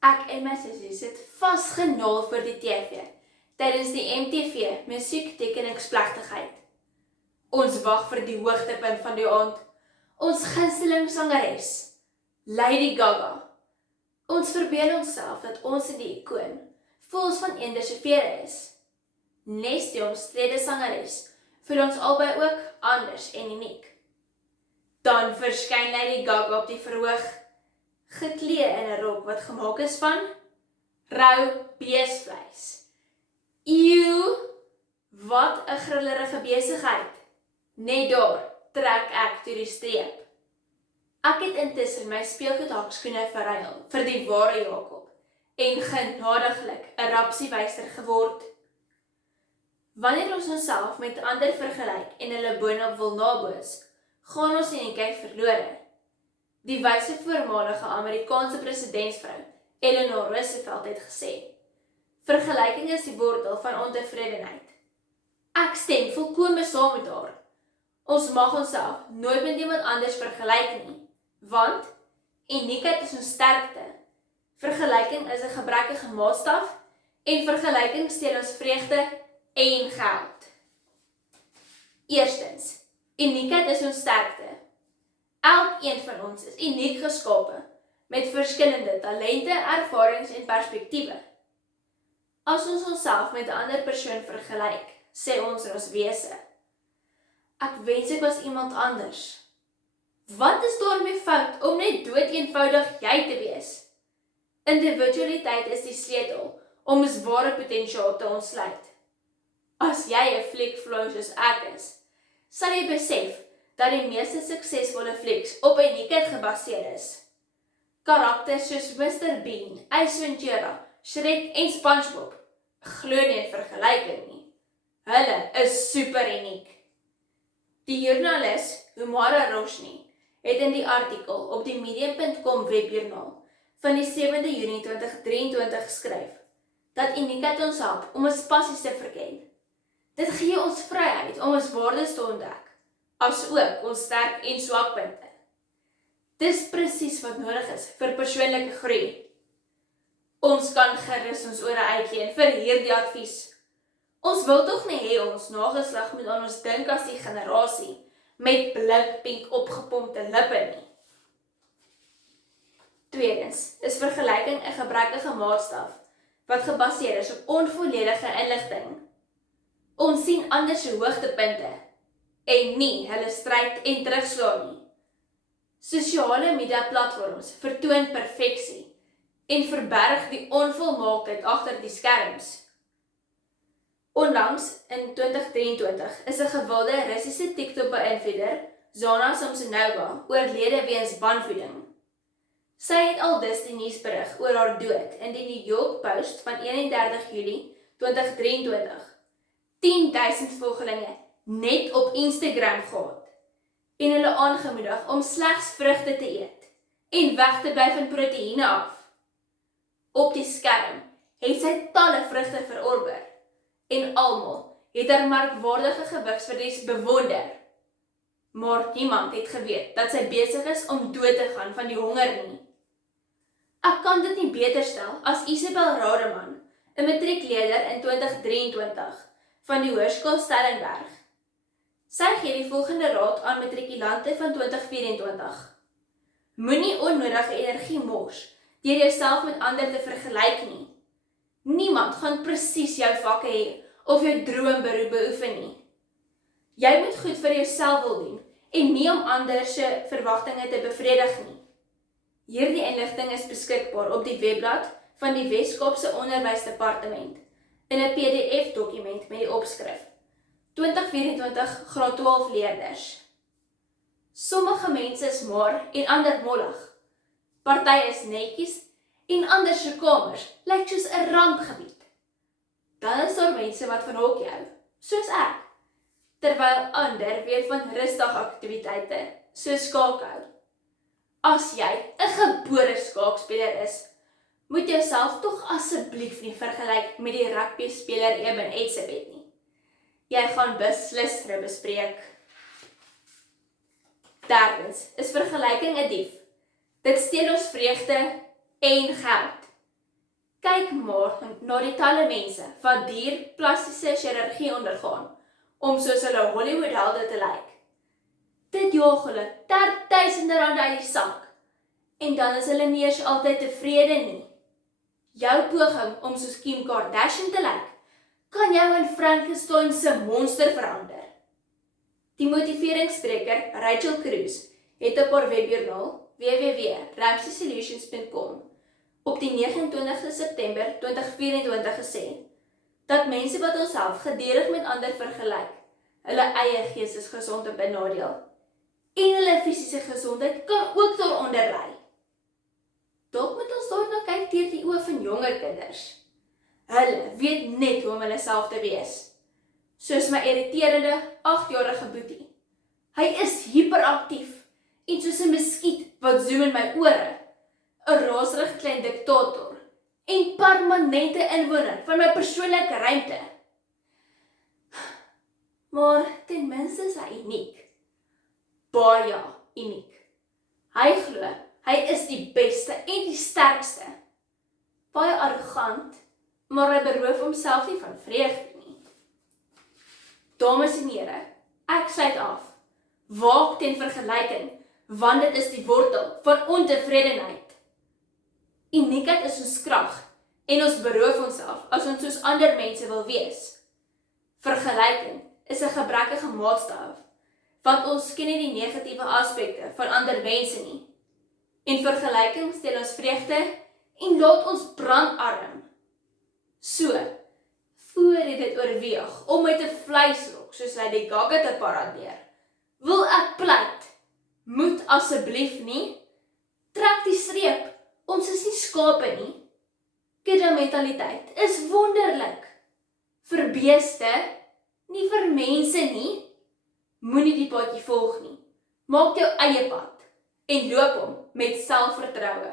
Ek en my sussie sit vasgenol voor die TV tydens die MTV musiektekeningsplegtigheid. Ons wag vir die hoogtepunt van die aand. Ons gunsteling sangeres, Lady Gaga. Ons verbeel onsself dat ons in die ikoon voels van eender se vere is. Nes die omstrede sangeres voel ons albei ook anders en uniek. Dan verskyn Lady Gaga op die verhoog, geklee in 'n rok wat gemaak is van rou beesvleis. Eeuw, wat 'n grillerige besigheid. Net daar trek ek toe die streep. Ek het intussen my speelgoedhakskoene verruil vir die ware Jakob en genadiglik 'n rapsiewyster geword. Wanneer ons onsself met ander vergelyk en hulle boonop wil nabootse, gaan ons uniekheid verlore. Die wyse voormalige Amerikaanse presidentsvrou, Eleanor Roosevelt, het gesê, vergelyking is die wortel van ontevredenheid. Ek stem volkome saam met haar. Ons mag onsself nooit met iemand anders vergelyk nie, want uniekheid is ons sterkte. Vergelyking is 'n gebrekkige maatstaf en vergelyking steel ons vreugde en geld. Eerstens, uniekheid is ons sterkte. Elkeen van ons is uniek geskape met verskillende talente, ervarings en perspektiewe. As ons onsself met 'n ander persoon vergelyk, sê ons in ons wese, ek wens ek was iemand anders. Wat is daarmee fout om net dood eenvoudig jy te wees? Individualiteit is die sleutel om ons ware potensiaal te ontsluit. As jy 'n fliekflow soos ek is, sal jy besef dat die meeste suksesvolle flieks op uniekheid gebaseer is. Karakters soos Mr. Bean, Ace Ventura, Shrek en SpongeBob glo nie in vergelyking nie. Hulle is super uniek. Die joernalis Humara Roshni het in die artikel op die medium.com webjoernaal van die 7de Junie 2023 geskryf dat uniekheid ons help om ons passies te verken. Dit gee ons vryheid om ons waardes te ontdek, asook ons sterk en swakpunte. Dis presies wat nodig is vir persoonlike groei. Ons kan gerus ons ore uitleen vir hierdie advies. Ons wil tog nie hê ons nageslag moet aan ons dink as die generasie met blikpink opgepompte lippe nie. Tweedens, is vergelyking 'n gebrekkige maatstaf wat gebaseer is op onvolledige inligting. Ons sien ander se hoogtepunte en nie hulle stryd en terugslaan nie. Sosiale media platforms vertoon perfeksie en verberg die onvolmaaktheid agter die skerms. Onlangs in 2023 is 'n gewilde Russiese TikTok-beïnvloeder, Zana Samsonova, oorlede weens wanvoeding. Sy het aldus die nuusberig oor haar dood in die New York Post van 31 Julie 2023 10.000 volgelinge net op Instagram gehad en hulle aangemoedig om slegs vrugte te eet en weg te bly van proteïene af. Op die skerm het sy talle vrugte verorber en almal het haar merkwaardige gewigsverlies bewonder. Maar niemand het geweet dat sy besig is om dood te gaan van die honger nie. Ek kan dit nie beter stel as Isabel Rademan, 'n matriekleerder in 2023 van die Hoërskool Stellenberg. Sy gee die volgende raad aan matrikulante van 2024. Moenie onnodige energie mors deur jouself met ander te vergelyk nie. Niemand gaan presies jou vakke hê of jou droomberoep beoefen nie. Jy moet goed vir jouself wil doen en nie om ander se verwagtinge te bevredig nie. Hierdie inligting is beskikbaar op die webblad van die Wes-Kaapse Onderwysdepartement in 'n PDF-dokument met die opskrif 2024 graad 12 leerders. Sommige mense is maar en ander mollig. Party is netjies en ander se kamers lyk soos 'n rampgebied. Dan is daar mense wat van hok hou, soos ek, terwyl ander weer van rustige aktiwiteite, soos skaakhou. As jy 'n gebore skaakspeler is, moet jouself tog asseblief nie vergelyk met die rugbyspeler Eben Etzebeth nie. Jy gaan beslis bespreek. Derdens, is vergelyking 'n dief. Dit steel ons vreugde en geld. Kyk maar na die talle mense wat dierplastiese chirurgie ondergaan om soos hulle Hollywood-helde te lyk. Dit jaag hulle duisende rande uit die sak en dan is hulle nie eers altyd tevrede nie. Jou poging om soos Kim Kardashian te lyk, kan jou in Frankenstein se monster verander. Die motiveringsspreker Rachel Cruz het op haar webjoernaal www.ramseysolutions.com op die 29 September 2024 gesê dat mense wat onsself gedurig met ander vergelyk, hulle eie geestesgesondheid benadeel en hulle fisiese gesondheid kan ook daaronder lê. Dalk moet ons daarna kyk deur die oë van jonger kinders. Hulle weet net hoe om hulle self te wees. Soos my irriterende 8-jarige boetie. Hy is hyperaktief en soos 'n muskiet wat zoem in my ore. 'n raserige klein diktator en permanente inwoner van my persoonlike ruimte. Maar ten minste is hy uniek. Baie uniek. Hy glo, hy is die beste en die sterkste. Baie arrogant, maar hy beroof homself nie van vreugde nie. Dames en here, ek sluit af. Waak teen vergelyking, want dit is die wortel van ontevredenheid. Uniekheid is ons krag en ons beroof onsself as ons soos ander mense wil wees. Vergelyking is 'n gebrekkige maatstaf, want ons ken nie die negatiewe aspekte van ander mense nie. En vergelyking stel ons vreugde en laat ons brandarm. So, voor jy dit oorweeg om met 'n vleisrok soos Lady Gaga te paradeer, wil ek pleit, moet asseblief nie, trek die streep, ons is nie skape nie. Kiddo-mentaliteit is wonderlik, vir beeste, nie vir mense nie. Moenie die paadjie volg nie, maak jou eie pad, en loop hom met selfvertroue.